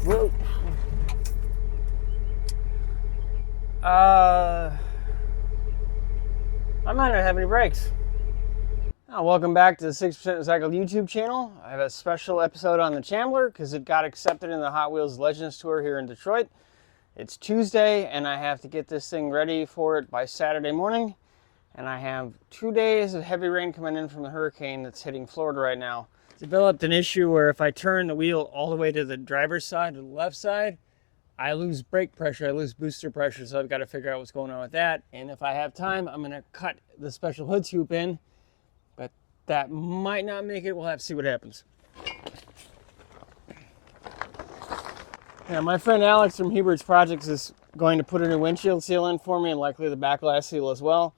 Whoa. I might not have any brakes. Welcome back to the 6% Recycled YouTube channel. I have a special episode on the Chambler because it got accepted in the Hot Wheels Legends Tour here in Detroit. It's Tuesday and I have to get this thing ready for it by Saturday morning. And I have 2 days of heavy rain coming in from the hurricane that's hitting Florida right now. Developed an issue where if I turn the wheel all the way to the driver's side, to the left side, I lose brake pressure, I lose booster pressure, so I've got to figure out what's going on with that. And if I have time, I'm going to cut the special hood scoop in, but that might not make it. We'll have to see what happens. Now, my friend Alex from Hubert's Projects is going to put a new windshield seal in for me and likely the back glass seal as well.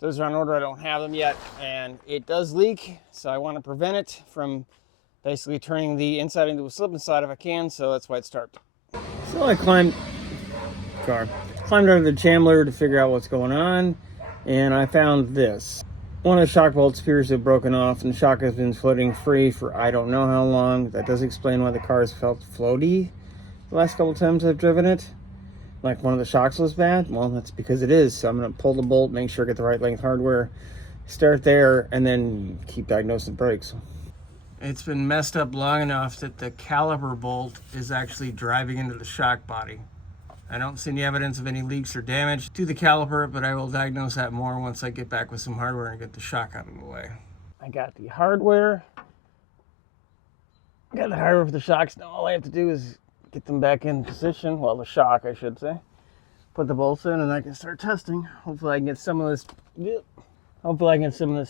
Those are on order. I don't have them yet, and it does leak, so I want to prevent it from basically turning the inside into a slip inside if I can, so that's why it's tarped. So I climbed under the Chambler to figure out what's going on, and I found this. One of the shock bolts appears to have broken off, and the shock has been floating free for I don't know how long. That does explain why the car has felt floaty the last couple times I've driven it. Like one of the shocks was bad. Well, that's because it is. So I'm going to pull the bolt, make sure I get the right length hardware, start there, and then keep diagnosing brakes. It's been messed up long enough that the caliper bolt is actually driving into the shock body. I don't see any evidence of any leaks or damage to the caliper, but I will diagnose that more once I get back with some hardware and get the shock out of the way. I got the hardware. Got the hardware for the shocks. Now all I have to do is get them back in position. Well, the shock, I should say. Put the bolts in and I can start testing. Hopefully I can get some of this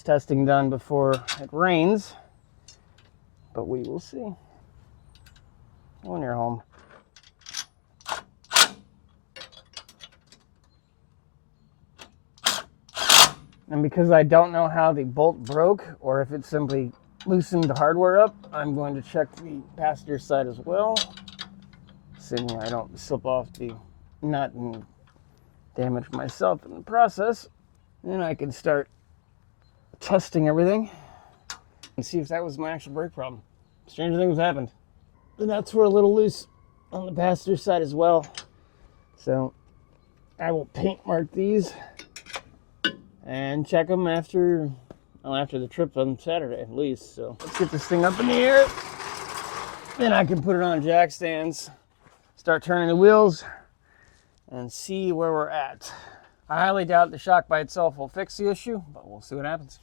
testing done before it rains. But we will see when you're home. And because I don't know how the bolt broke or if it simply loosened the hardware up, I'm going to check the passenger side as well. Assuming I don't slip off the nut and damage myself in the process. Then I can start testing everything and see if that was my actual brake problem. Stranger things happened. The nuts were a little loose on the passenger side as well. So I will paint mark these and check them after the trip on Saturday at least. So let's get this thing up in the air. Then I can put it on jack stands, start turning the wheels, and see where we're at. I highly doubt the shock by itself will fix the issue, but we'll see what happens.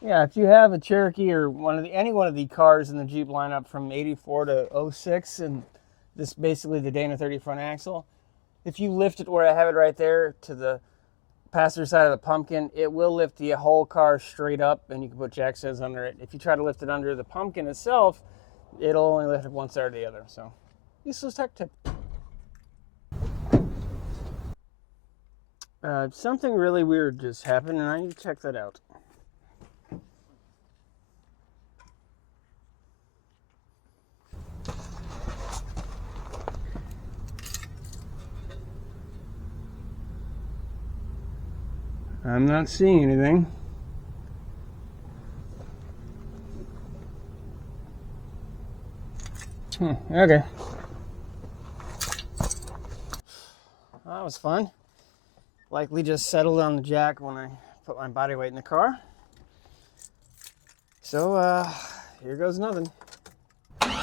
Yeah, if you have a Cherokee or any one of the cars in the Jeep lineup from 84 to 06, and this basically the Dana 30 front axle, if you lift it where I have it right there to the passenger side of the pumpkin, it will lift the whole car straight up and you can put jack stands under it. If you try to lift it under the pumpkin itself, it'll only lift it one side or the other. So, useless tech tip. Something really weird just happened and I need to check that out. I'm not seeing anything. Okay. Well, that was fun. Likely just settled on the jack when I put my body weight in the car. So, here goes nothing. I'm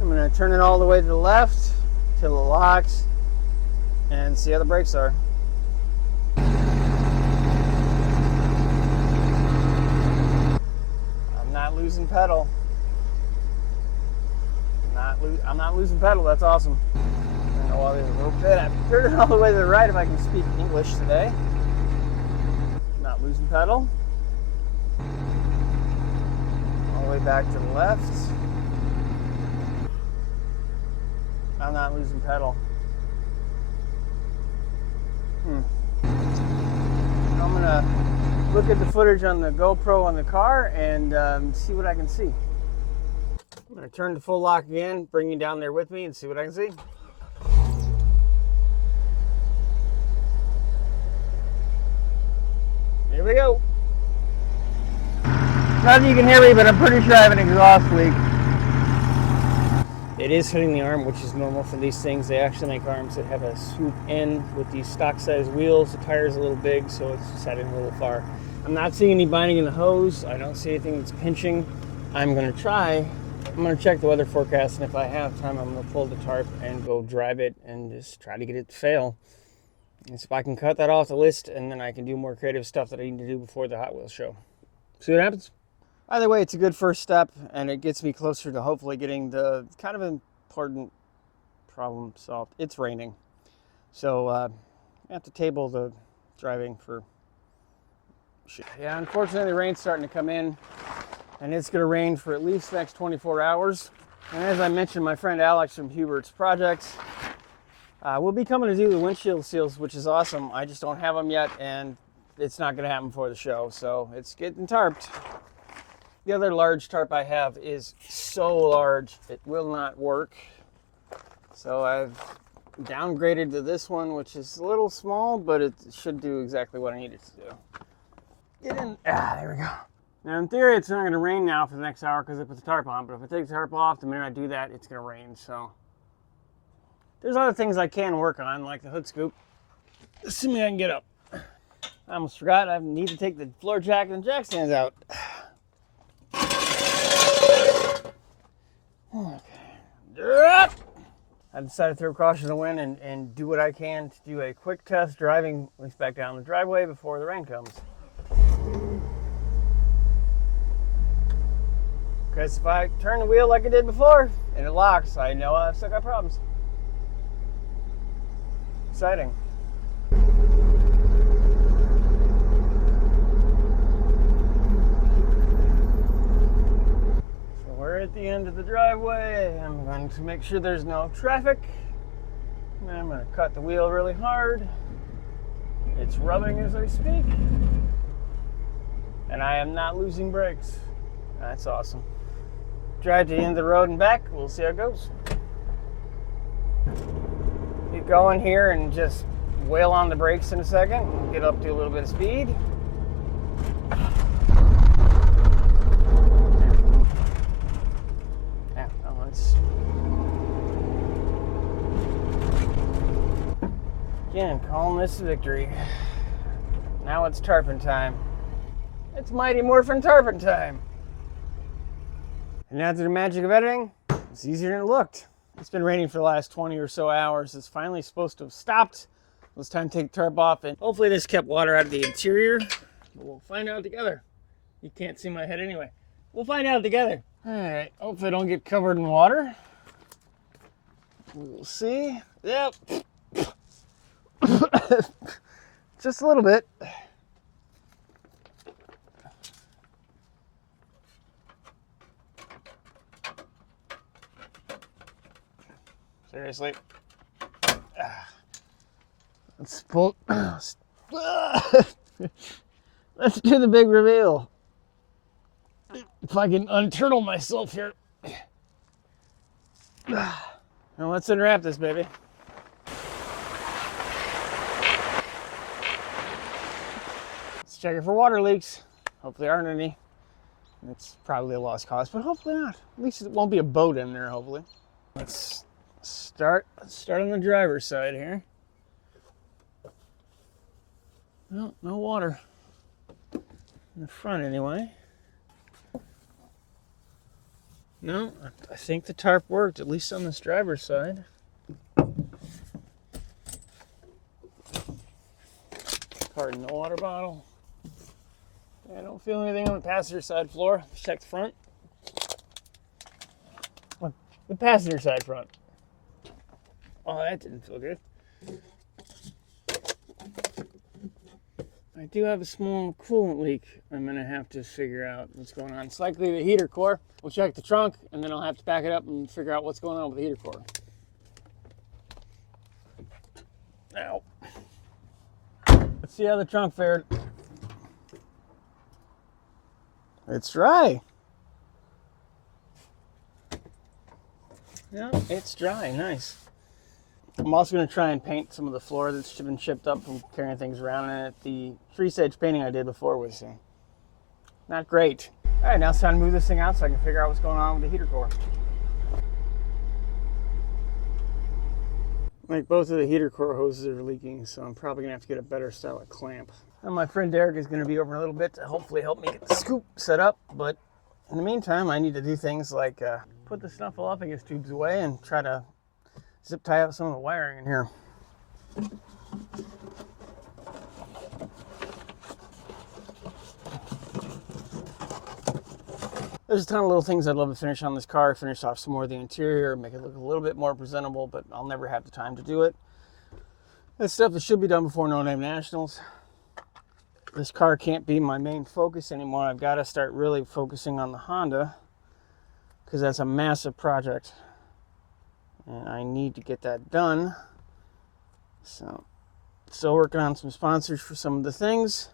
gonna turn it all the way to the left till it locks and see how the brakes are. I'm not losing pedal. I'm not losing pedal. That's awesome. I know all these are a little bit. I've turned it all the way to the right if I can speak English today. Not losing pedal. All the way back to the left. I'm not losing pedal. I'm gonna look at the footage on the GoPro on the car and see what I can see. I'm gonna turn to full lock again, bring you down there with me and see what I can see. Here we go. Not that you can hear me, but I'm pretty sure I have an exhaust leak. It is hitting the arm, which is normal for these things. They actually make arms that have a swoop in with these stock size wheels. The tire's a little big, so it's just heading a little far. I'm not seeing any binding in the hose. I don't see anything that's pinching. I'm going to check the weather forecast, and if I have time, I'm going to pull the tarp and go drive it and just try to get it to fail. And so if I can cut that off the list, and then I can do more creative stuff that I need to do before the Hot Wheels show. See what happens? Either way, it's a good first step, and it gets me closer to hopefully getting the kind of important problem solved. It's raining, so I have to table the driving for shit. Yeah, unfortunately, the rain's starting to come in, and it's going to rain for at least the next 24 hours. And as I mentioned, my friend Alex from Hubert's Projects will be coming to do the windshield seals, which is awesome. I just don't have them yet, and it's not going to happen before the show, so it's getting tarped. The other large tarp I have is so large it will not work. So I've downgraded to this one, which is a little small, but it should do exactly what I need it to do. Get in. There we go. Now in theory it's not going to rain now for the next hour because I put the tarp on, but if I take the tarp off, the minute I do that, it's going to rain. So there's other things I can work on, like the hood scoop, assuming I can get up. I almost forgot I need to take the floor jack and jack stands out. Okay. I decided to throw caution to the wind and do what I can to do a quick test driving this back down the driveway before the rain comes. Because if I turn the wheel like I did before and it locks, I know I've still got problems. Exciting. At the end of the driveway, I'm going to make sure there's no traffic. And I'm going to cut the wheel really hard. It's rubbing as I speak. And I am not losing brakes. That's awesome. Drive to the end of the road and back. We'll see how it goes. Get going here and just wail on the brakes in a second. We'll get up to a little bit of speed. Again, calling this a victory. Now it's tarpon time. It's Mighty Morphin tarpon time. And after the magic of editing, it's easier than it looked. It's been raining for the last 20 or so hours. It's finally supposed to have stopped. It was time to take the tarp off, and hopefully this kept water out of the interior. But we'll find out together. You can't see my head anyway. We'll find out together. All right, hopefully I don't get covered in water. We'll see. Yep. Just a little bit. Seriously. Let's pull. Let's do the big reveal. If I can unturtle myself here. Now let's unwrap this baby. Check it for water leaks. Hopefully there aren't any. It's probably a lost cause, but hopefully not. At least it won't be a boat in there, hopefully. Let's start on the driver's side here. No, no water. In the front anyway. No, I think the tarp worked, at least on this driver's side. Pardon the water bottle. I don't feel anything on the passenger side floor. Let's check the front. The passenger side front. Oh, that didn't feel good. I do have a small coolant leak I'm going to have to figure out what's going on. It's likely the heater core. We'll check the trunk, and then I'll have to back it up and figure out what's going on with the heater core. Ow. Let's see how the trunk fared. It's dry. Yeah, it's dry. Nice. I'm also going to try and paint some of the floor that's been chipped up from carrying things around in it. The tree sedge painting I did before was not great. All right, now it's time to move this thing out so I can figure out what's going on with the heater core. Like both of the heater core hoses are leaking, so I'm probably gonna have to get a better style of clamp. And my friend Derek is gonna be over in a little bit to hopefully help me get the scoop set up, but in the meantime, I need to do things like put the snuffleupagus tubes away and try to zip tie up some of the wiring in here. There's a ton of little things I'd love to finish on this car, finish off some more of the interior, make it look a little bit more presentable, but I'll never have the time to do it. That's stuff that should be done before No Name Nationals. This car can't be my main focus anymore. I've got to start really focusing on the Honda because that's a massive project. And I need to get that done. So, still working on some sponsors for some of the things.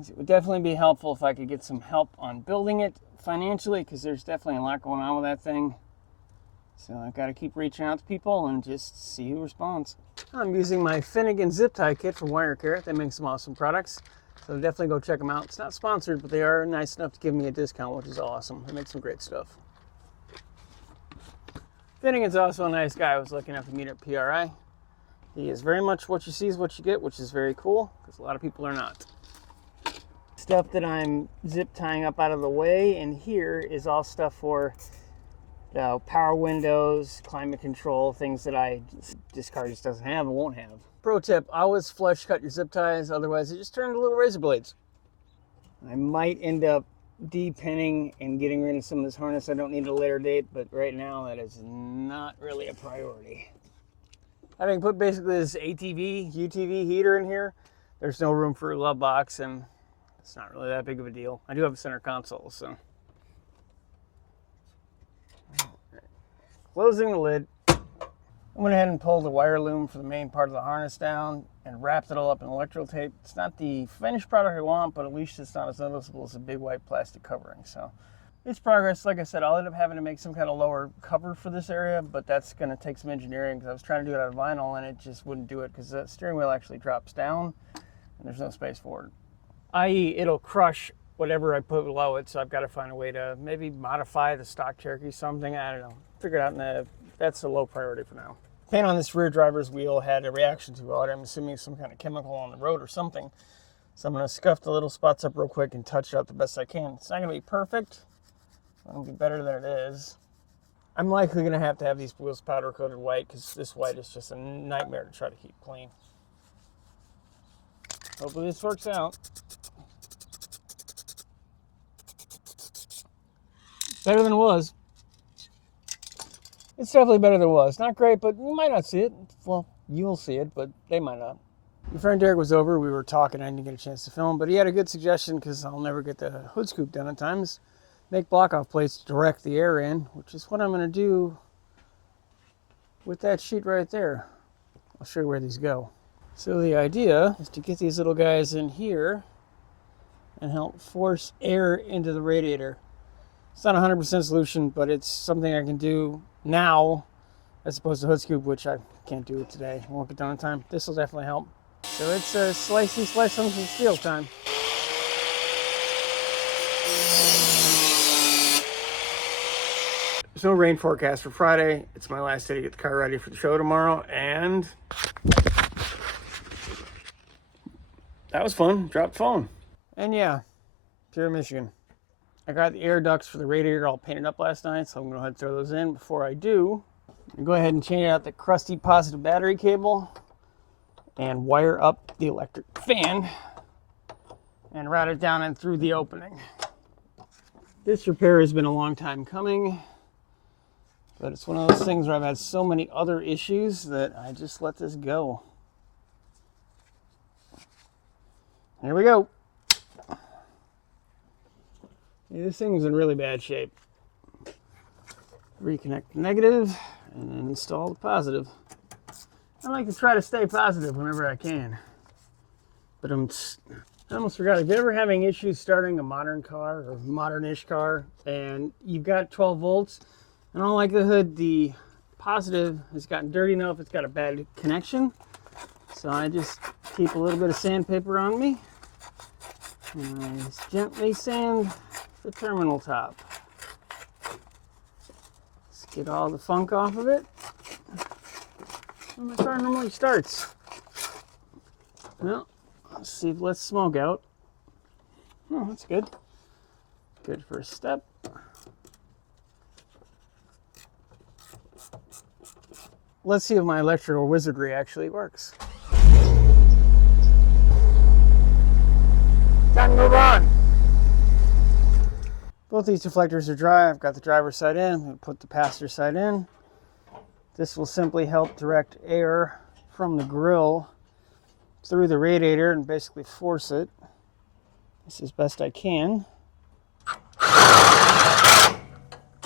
It would definitely be helpful if I could get some help on building it financially because there's definitely a lot going on with that thing. So I've got to keep reaching out to people and just see who responds. I'm using my Finnegan zip tie kit from WireCare. They make some awesome products. So definitely go check them out. It's not sponsored, but they are nice enough to give me a discount, which is awesome. They make some great stuff. Finnegan's also a nice guy. I was lucky enough to meet at PRI. He is very much what you see is what you get, which is very cool because a lot of people are not. Stuff that I'm zip tying up out of the way, and here is all stuff for power windows, climate control, things that this car just doesn't have and won't have. Pro tip, always flush cut your zip ties, otherwise they just turn into little razor blades. I might end up de-pinning and getting rid of some of this harness I don't need at a later date, but right now that is not really a priority. Having put basically this ATV, UTV heater in here, there's no room for a glove box, and it's not really that big of a deal. I do have a center console, so. Closing the lid. I went ahead and pulled the wire loom for the main part of the harness down and wrapped it all up in electrical tape. It's not the finished product I want, but at least it's not as noticeable as a big white plastic covering. So it's progress. Like I said, I'll end up having to make some kind of lower cover for this area, but that's going to take some engineering because I was trying to do it out of vinyl and it just wouldn't do it because the steering wheel actually drops down and there's no space for it. I.e., it'll crush whatever I put below it, so I've got to find a way to maybe modify the stock Cherokee, something, I don't know. Figure it out, that's a low priority for now. Paint on this rear driver's wheel had a reaction to it. I'm assuming some kind of chemical on the road or something. So I'm going to scuff the little spots up real quick and touch it up the best I can. It's not going to be perfect. It's going to be better than it is. I'm likely going to have these wheels powder coated white because this white is just a nightmare to try to keep clean. Hopefully this works out. Better than it was. It's definitely better than it was. Not great, but you might not see it. Well, you'll see it, but they might not. My friend Derek was over. We were talking. I didn't get a chance to film, but he had a good suggestion because I'll never get the hood scoop done at times. Make block-off plates to direct the air in, which is what I'm going to do with that sheet right there. I'll show you where these go. So the idea is to get these little guys in here and help force air into the radiator. It's not a 100% solution, but it's something I can do now as opposed to hood scoop, which I can't do it today. Won't get done in time. This will definitely help. So it's slicey slice on some steel time. There's no rain forecast for Friday. It's my last day to get the car ready for the show tomorrow, and that was fun. Dropped phone. And yeah, Pure Michigan. I got the air ducts for the radiator all painted up last night, so I'm going to go ahead and throw those in. Before I do, I'm going to go ahead and change out the crusty positive battery cable and wire up the electric fan and route it down and through the opening. This repair has been a long time coming, but it's one of those things where I've had so many other issues that I just let this go. Here we go. Yeah, this thing was in really bad shape. Reconnect the negative and then install the positive. I like to try to stay positive whenever I can. But I almost forgot, if you're ever having issues starting a modern car or modern-ish car and you've got 12 volts, in all likelihood the positive has gotten dirty enough, it's got a bad connection. So I just keep a little bit of sandpaper on me And I just gently sand the terminal top. Let's get all the funk off of it. And my car normally starts. Well, let's see if lets smoke out. Oh, that's good. Good first step. Let's see if my electrical wizardry actually works. Time to move on. Both these deflectors are dry. I've got the driver's side in. I'm going to put the passenger side in. This will simply help direct air from the grill through the radiator and basically force it. This is best I can.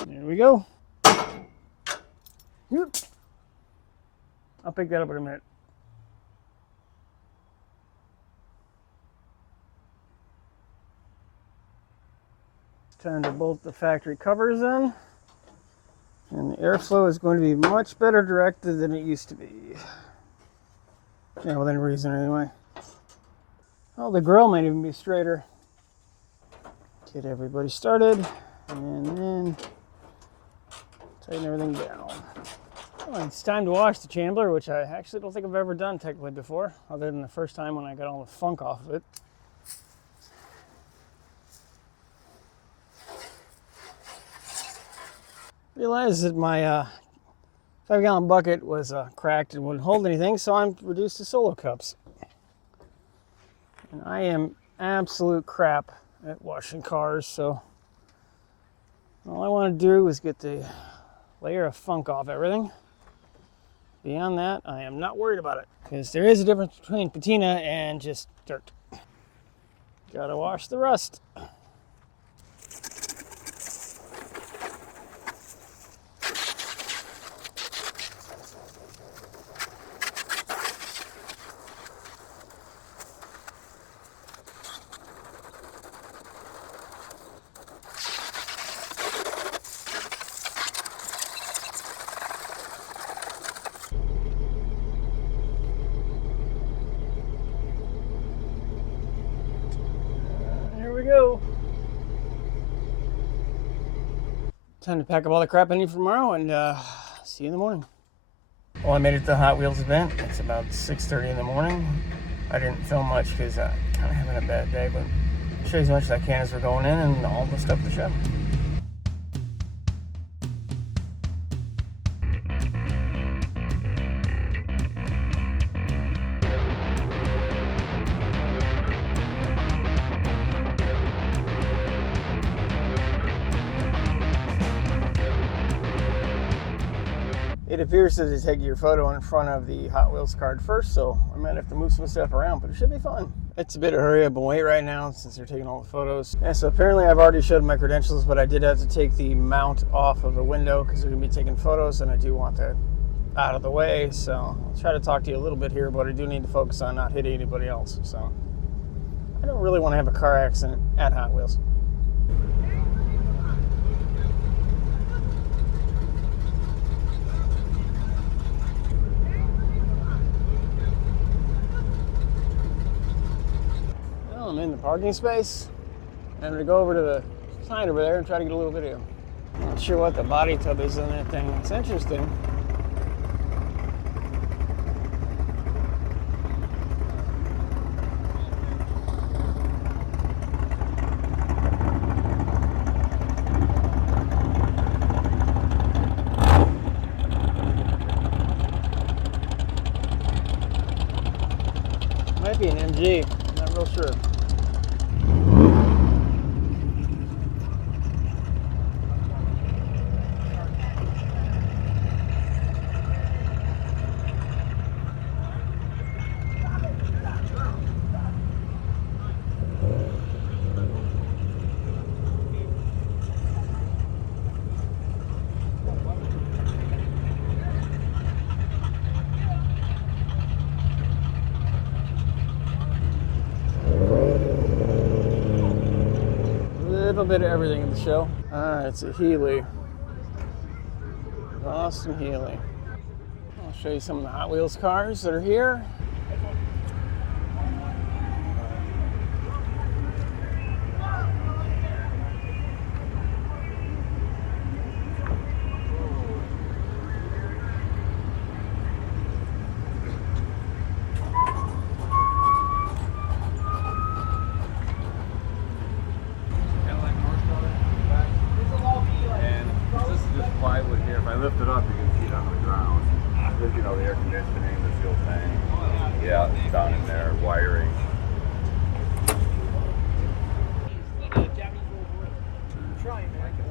There we go. I'll pick that up in a minute. It's time to bolt the factory covers in. And the airflow is going to be much better directed than it used to be. Yeah, within reason anyway. Oh, the grill might even be straighter. Get everybody started, and then tighten everything down. Well, it's time to wash the Chambler, which I actually don't think I've ever done technically before, other than the first time when I got all the funk off of it. Realized that my 5-gallon bucket was cracked and wouldn't hold anything, so I'm reduced to solo cups. And I am absolute crap at washing cars, so all I want to do is get the layer of funk off everything. Beyond that, I am not worried about it, because there is a difference between patina and just dirt. Gotta wash the rust. Here we go. Time to pack up all the crap I need for tomorrow and see you in the morning. Well, I made it to the Hot Wheels event. It's about 6:30 in the morning. I didn't film much because I'm kind of having a bad day, but I'll show you as much as I can as we're going in and all the stuff to show. It appears to take your photo in front of the Hot Wheels card first, so I might have to move some stuff around, but it should be fun. It's a bit of hurry up and wait right now since they're taking all the photos. And so apparently I've already showed my credentials, but I did have to take the mount off of the window because they're going to be taking photos, and I do want that out of the way. So I'll try to talk to you a little bit here, but I do need to focus on not hitting anybody else. So I don't really want to have a car accident at Hot Wheels. I'm in the parking space. I'm going to go over to the sign over there and try to get a little video. I'm not sure what the body tub is in that thing. It's interesting. Might be an MG. I'm not real sure. A little bit of everything in the show. It's a Healy. Austin Healy. I'll show you some of the Hot Wheels cars that are here. lift it up, you can see it on the ground. There's, you know, the air conditioning, the fuel tank. Yeah, it's down in there, wiring.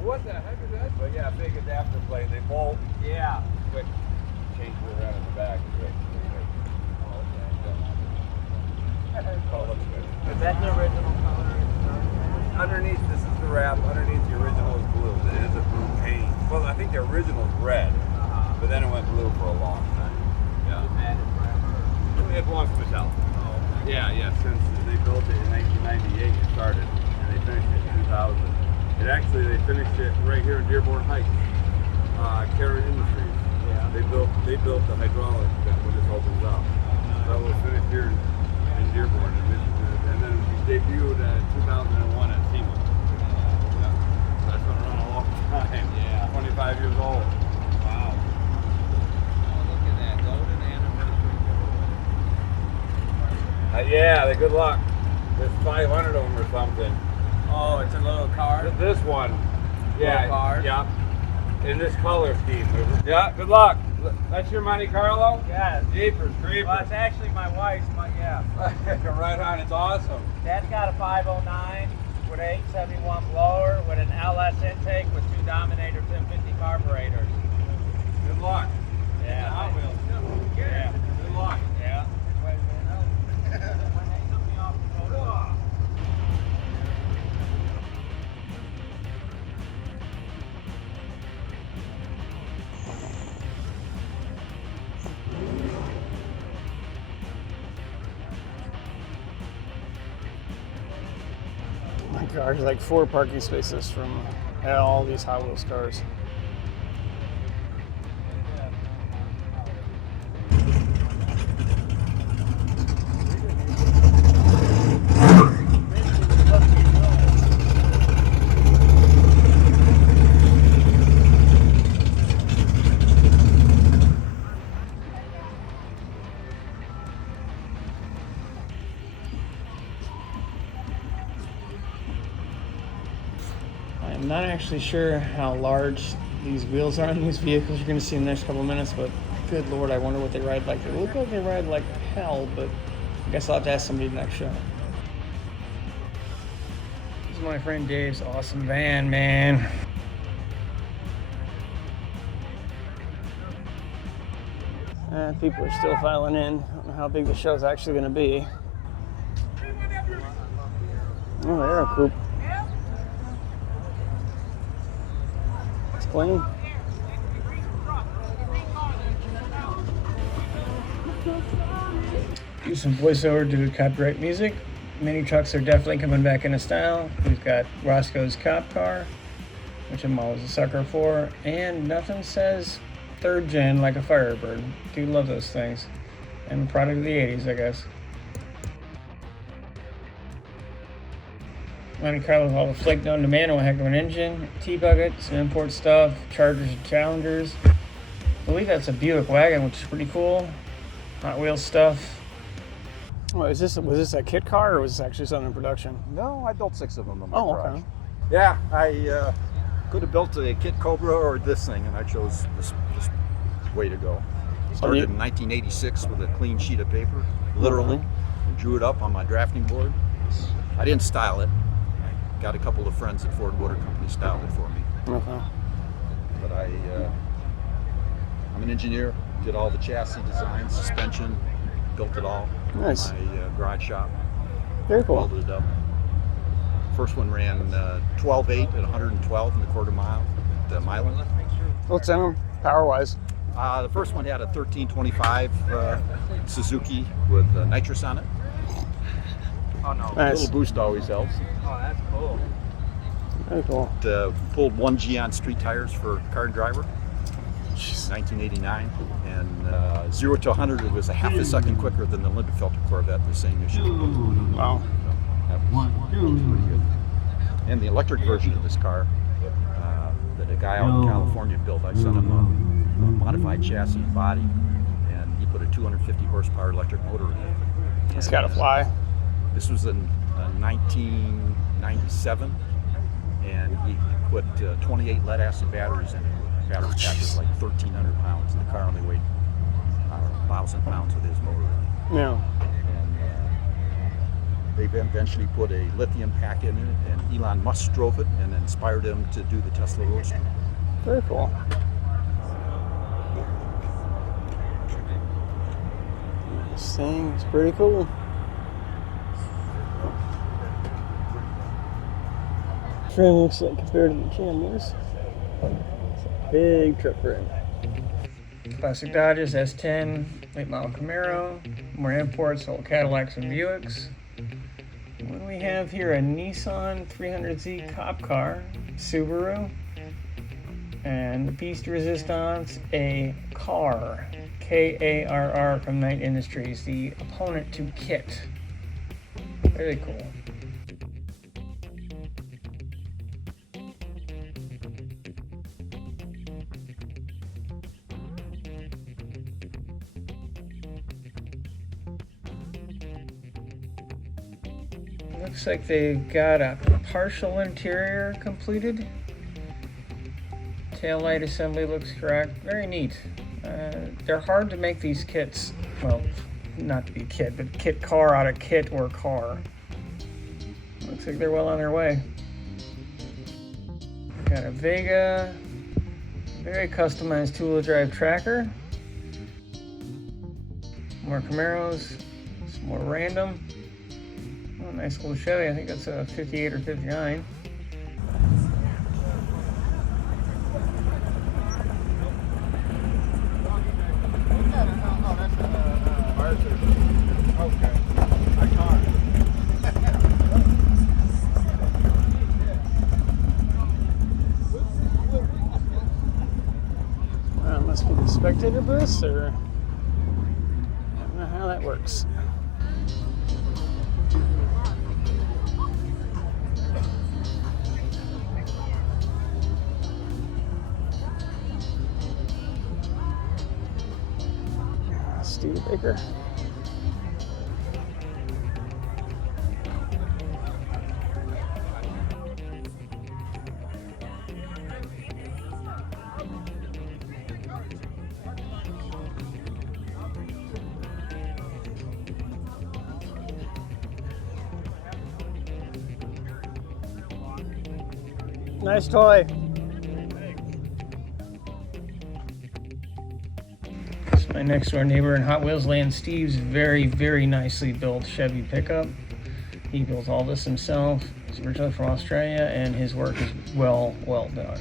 What the heck is that? But yeah, big adapter plate. They bolt. Yeah. Quick change it around in the back. Oh, looks good. Is that the original color? Underneath, this is the wrap. Underneath, the original is blue. It is a blue paint. Well, I think the original is red, but then it went blue for a long time. Yeah. You've had it forever. It belongs to Mattel. Oh, okay. Yeah. Since they built it in 1998, it started, and they finished it in 2000. They finished it right here in Dearborn Heights. Karen Industries. Yeah. They built the hydraulic when this opens up. So it was finished here in Dearborn, and then it debuted in 2001 at SEMA. Yeah. That's been around a long time. Yeah. 25 years old. Wow. Oh, look at that. Golden anniversary giveaway. Yeah, good luck. There's 500 of them or something. Oh, it's a little card? This one. Yeah. Little card? Yeah. In this color scheme. Yeah, good luck. That's your Monte Carlo? Yeah. Jeepers, creepers. Well, it's actually my wife's, yeah. Right on, it's awesome. Dad's got a 509 with an 871 blower with an LS intake with 2 Dominator 1050 carburetors. Good luck. Yeah. Hot Wheels. Yeah. Good luck. Yeah. Wait a minute. When they took me off the photo. My car is like 4 parking spaces from all these Hot Wheels cars. I'm not actually sure how large these wheels are on these vehicles. You're going to see in the next couple of minutes, but good lord, I wonder what they ride like. They look like they ride like hell, but I guess I'll have to ask somebody next show. This is my friend Dave's awesome van, man. People are still filing in. I don't know how big the show's actually going to be. Oh, the Aero Coupe. It's clean. Do some voiceover to copyright music. Mini trucks are definitely coming back into style. We've got Roscoe's Cop Car, which I'm always a sucker for, and nothing says 3rd gen like a Firebird. Do love those things. And a product of the 80s, I guess. Monte Carlo with all the flake known to man, a heck of an engine, T-bucket, some import stuff, Chargers and Challengers. I believe that's a Buick wagon, which is pretty cool. Hot Wheels stuff. Oh, was this a kit car or was this actually something in production? No, I built 6 of them in my Oh, garage. okay. Yeah, I could have built a Kit Cobra or this thing, and I chose this way to go. Started in 1986 with a clean sheet of paper, literally, and drew it up on my drafting board. I didn't style it. I got a couple of friends at Ford Motor Company styled it for me. Okay. But I'm an engineer, did all the chassis design, suspension, built it all. Nice. In my garage shop. Very cool. Welded it up. First one ran 12.8 at 112 and a quarter mile at Milan. What's in them, power-wise? The first one had a 1325 Suzuki with nitrous on it. Oh, no. A Nice. little boost always helps. Oh, that's cool. Very cool. It, pulled 1G on street tires for car and driver. Jeez. 1989, and 0 to 100 it was a half a second quicker than the Olympic filter Corvette, the same issue. Wow. That was pretty good. And the electric version of this car that a guy out in California built, I sent him a modified chassis and body, and he put a 250 horsepower electric motor in it. It's got to fly. This was in 1997, and he put 28 lead acid batteries in it. battery pack was like 1,300 pounds. The car only weighed 1,000 pounds with his motor in it. Yeah. And they eventually put a lithium pack in it, and Elon Musk drove it and inspired him to do the Tesla Roadster. Very cool. This thing is pretty cool. Trim looks like compared to the Chamblers. It's a big truck for him. Classic Dodges, S10, late model Camaro, more imports, old Cadillacs and Buicks. What do we have here? A Nissan 300Z cop car, Subaru, and the piece de resistance, a car, K-A-R-R from Knight Industries, the opponent to KIT. Very cool. Looks like they got a partial interior completed. Taillight assembly looks correct. Very neat. They're hard to make these kits. Well, not to be kit, but kit car out of kit or car. Looks like they're well on their way. Got a Vega. Very customized two-wheel drive tracker. More Camaros. Some more random. Oh, nice little Chevy. I think that's a 58 or 59. Well, must be the spectator booth, or I don't know how that works. Baker. Nice toy. My next door neighbor in Hot Wheels Land, Steve's very, very nicely built Chevy pickup. He built all this himself. He's originally from Australia, and his work is well done.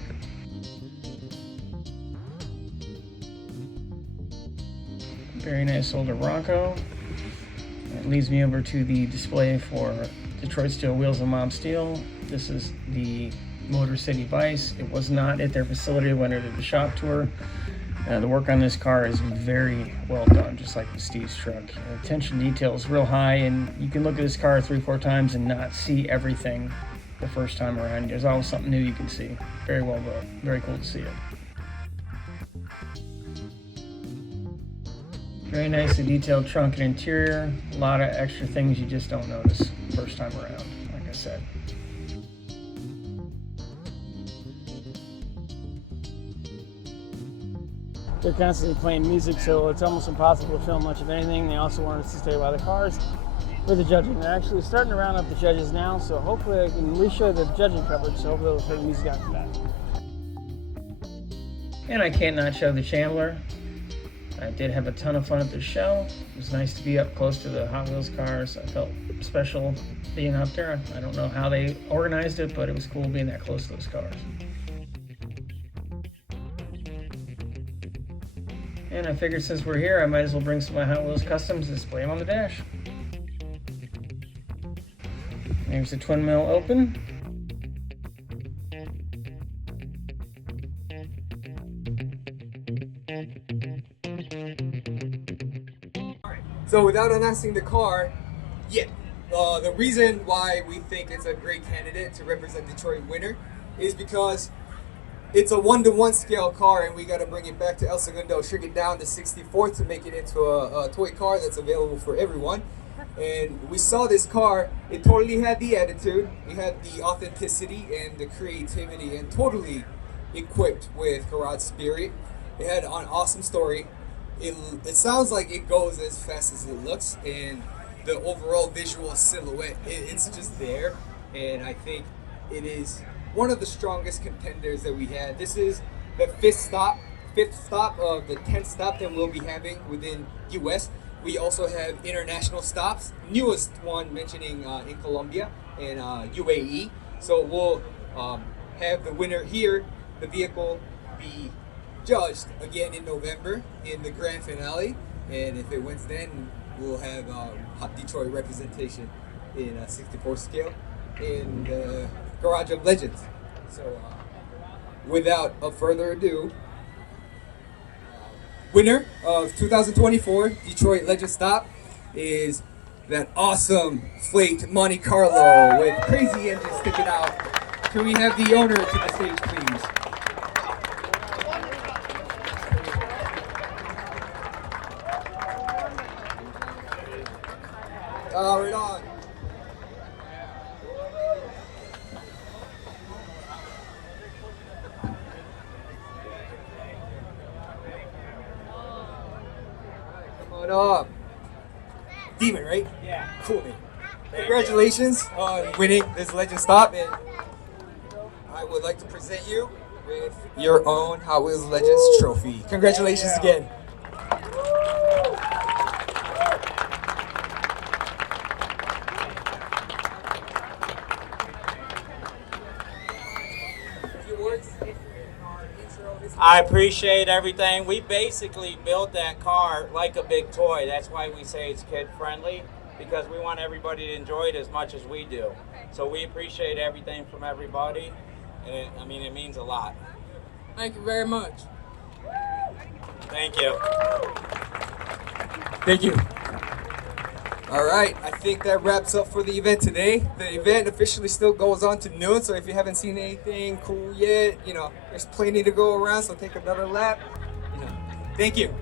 Very nice older Bronco. That leads me over to the display for Detroit Steel Wheels and Mob Steel. This is the Motor City Vice. It was not at their facility when I did the shop tour. The work on this car is very well done, just like Steve's truck. Attention to detail is real high, and you can look at this car 3-4 times and not see everything the first time around. There's always something new you can see. Very well built. Very cool to see it. Very nicely detailed trunk and interior. A lot of extra things you just don't notice first time around, like I said. They're constantly playing music, so it's almost impossible to film much of anything. They also want us to stay by the cars for the judging. They're actually starting to round up the judges now, so hopefully I can re-show the judging coverage, so hopefully they'll play the music after that. And I can't not show the Chambler. I did have a ton of fun at the show. It was nice to be up close to the Hot Wheels cars. I felt special being up there. I don't know how they organized it, but it was cool being that close to those cars. And I figured since we're here, I might as well bring some of my Hot Wheels customs and display them on the dash. There's the twin mill open. So without announcing the car, the reason why we think it's a great candidate to represent Detroit winner is because it's a 1-to-1 scale car, and we got to bring it back to El Segundo, shrink it down to 64th to make it into a toy car that's available for everyone. And we saw this car, it totally had the attitude, it had the authenticity and the creativity, and totally equipped with garage spirit. It had an awesome story. It sounds like it goes as fast as it looks, and the overall visual silhouette, it's just there. And I think it is one of the strongest contenders that we had. This is the fifth stop of the 10th stop that we'll be having within US. We also have international stops, newest one mentioning in Colombia and UAE. So we'll have the winner here, the vehicle be judged again in November in the grand finale. And if it wins then, we'll have hot Detroit representation in a 64 scale in the Garage of Legends. So without a further ado, winner of 2024 Detroit Legend Stop is that awesome flaked Monte Carlo with crazy engines sticking out. Can we have the owner to the stage, please? Right on. Come on up. Demon, right? Yeah. Cool, man. Congratulations on winning this Legend Stop, and I would like to present you with your own Hot Wheels Legends trophy. Congratulations again. I appreciate everything. We basically built that car like a big toy. That's why we say it's kid friendly, because we want everybody to enjoy it as much as we do. So we appreciate everything from everybody, and it means a lot. Thank you very much. Thank you. Thank you. All right, I think that wraps up for the event today. The event officially still goes on to noon, so if you haven't seen anything cool yet, there's plenty to go around, so take another lap. Thank you.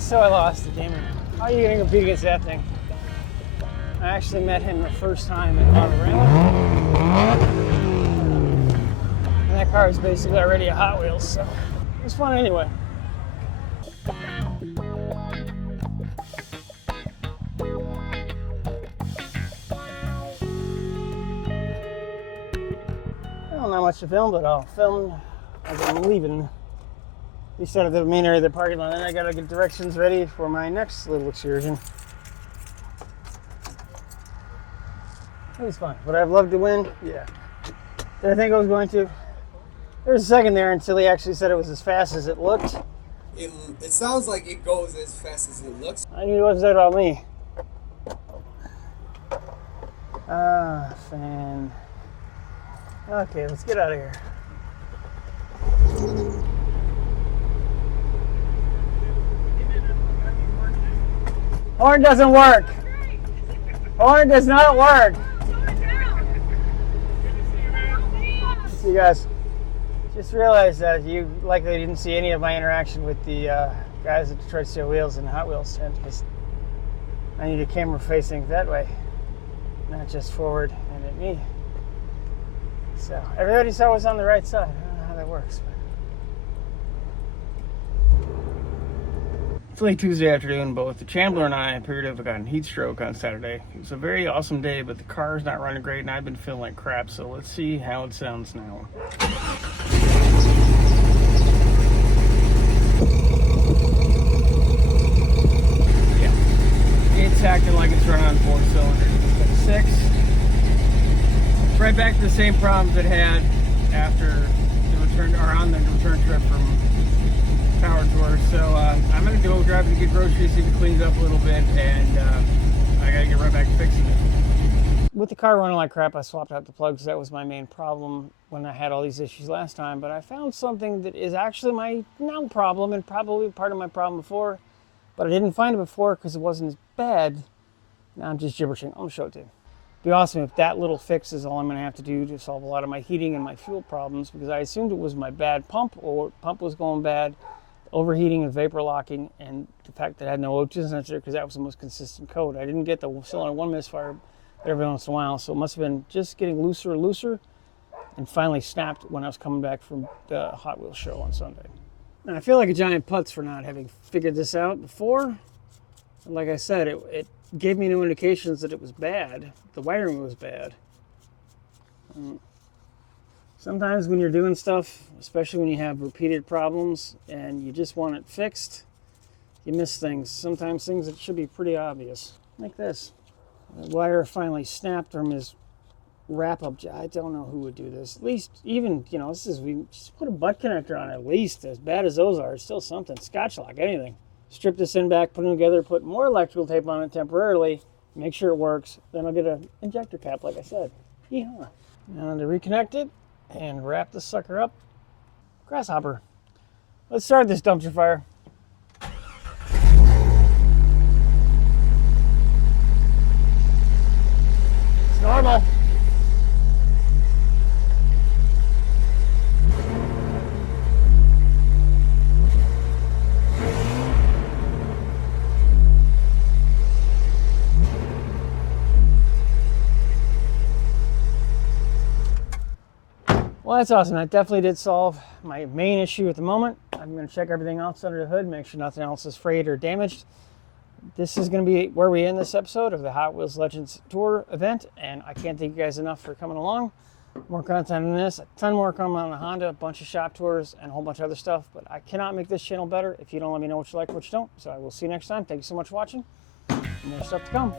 So I lost the demon. How are you going to compete against that thing? I actually met him the first time at Autorama. And that car is basically already a Hot Wheels, so it was fun anyway. Well, not much to film, but I'll film as I'm leaving. We started the main area of the parking lot, and I gotta get directions ready for my next little excursion. It was fun. Would I have loved to win? Yeah. Did I think I was going to? There was a second there until he actually said it was as fast as it looked. It sounds like it goes as fast as it looks. I knew he wasn't about me. Ah, fan. Okay, let's get out of here. Horn doesn't work. Horn does not work. See you guys. Just realized that you likely didn't see any of my interaction with the guys at Detroit Steel Wheels and Hot Wheels tent, because I need a camera facing that way, not just forward and at me. So everybody saw was on the right side. I don't know how that works. It's late Tuesday afternoon. Both the Chambler and I appear to have gotten heat stroke on Saturday. It was a very awesome day, but the car's not running great and I've been feeling like crap, so let's see how it sounds now. it's acting like it's running on 4 cylinders. 6. Right back to the same problems it had after the return, or on the return trip from Power Tour. So I'm gonna go drive it to get groceries, see if it cleans up a little bit, and I gotta get right back to fixing it. With the car running like crap, I swapped out the plugs. That was my main problem when I had all these issues last time. But I found something that is actually my now problem and probably part of my problem before. But I didn't find it before because it wasn't as bad. Now I'm just gibbering. I'm gonna show it to you. It'd be awesome if that little fix is all I'm gonna have to do to solve a lot of my heating and my fuel problems, because I assumed it was my bad pump, or pump was going bad, overheating and vapor locking, and the fact that I had no O2 sensor, because that was the most consistent code. I didn't get the cylinder 1 misfire every once in a while, so it must have been just getting looser and looser, and finally snapped when I was coming back from the Hot Wheels show on Sunday. And I feel like a giant putz for not having figured this out before. And like I said, it gave me no indications that it was bad. The wiring was bad. Sometimes when you're doing stuff, especially when you have repeated problems and you just want it fixed, you miss things. Sometimes things that should be pretty obvious, like this. The wire finally snapped from his wrap-up. I don't know who would do this. At least, even, you know, we just put a butt connector on it. At least, as bad as those are, it's still something. Scotch lock, anything. Strip this in back, put it together, put more electrical tape on it temporarily, make sure it works. Then I'll get an injector cap, like I said. Yeehaw. Now to reconnect it and wrap this sucker up. Grasshopper. Let's start this dumpster fire. It's normal. Well, that's awesome. That definitely did solve my main issue at the moment. I'm going to check everything else under the hood, make sure nothing else is frayed or damaged. This is going to be where we end this episode of the Hot Wheels Legends Tour event, and I can't thank you guys enough for coming along. More content on this, a ton more coming on the Honda, a bunch of shop tours, and a whole bunch of other stuff, but I cannot make this channel better if you don't let me know what you like and what you don't. So I will see you next time. Thank you so much for watching. More stuff to come.